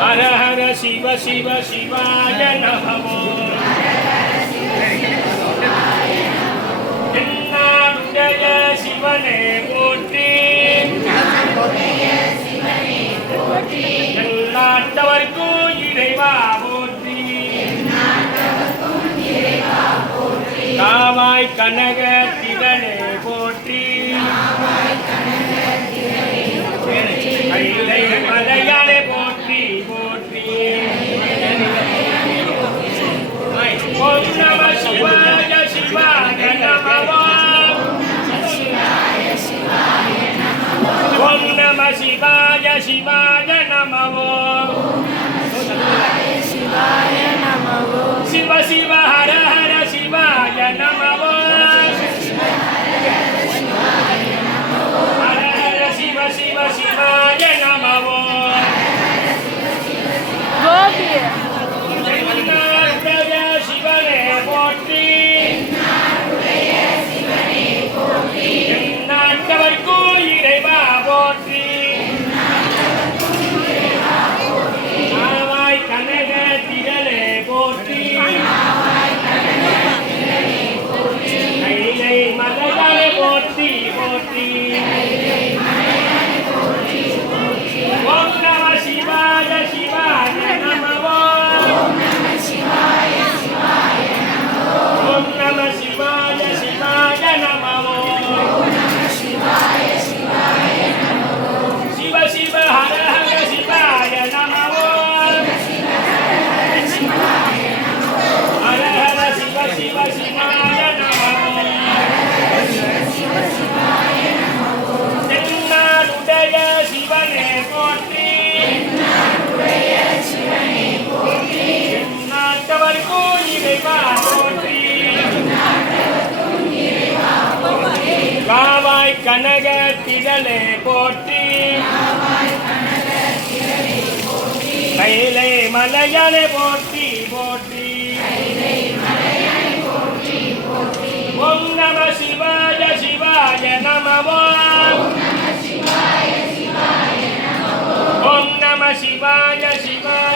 ஹர ஹர சிவ சிவ சிவாய நமோ என்னாடுடைய சிவனே போற்றி எந்நாட்டவர்க்கும் இறைவா போற்றி காவாய் கனக திரளே போற்றி கைலை மலையாளே போற்றி போற்றி ஓம் நம சிவாய சிவாய நமோ ஓம் நம சிவாய சிவாய நமோ சிவ சிவ ஹர ஹர சிவாய நமோ ஹர ஹர சிவ சிவ சிவாய நமோ சிவனே போற்றி எந்நாட்டவர்க்கும் இறைவா போற்றி ஆவாய் கனக திரளே போற்றி கைலை மலையாளே போற்றி போற்றி ஓம் நம சிவாய சிவாய நமோ ஓம் நம சிவாய சிவாய நமோ சிவ சிவ ஹர ஹர சிவாய நமோ ஹர ஹர சிவ சிவ சிவாய நமோ தென்னாடுடைய சிவனே போற்றி எந்நாட்டவர்க்கும் இறைவா போற்றி காவாய் கனக திரளே போற்றி கைலை மலையாளே போற்றி போற்றி ஓம் நம சிவாய சிவாய நமோ ஓம் நம சிவாய சிவாய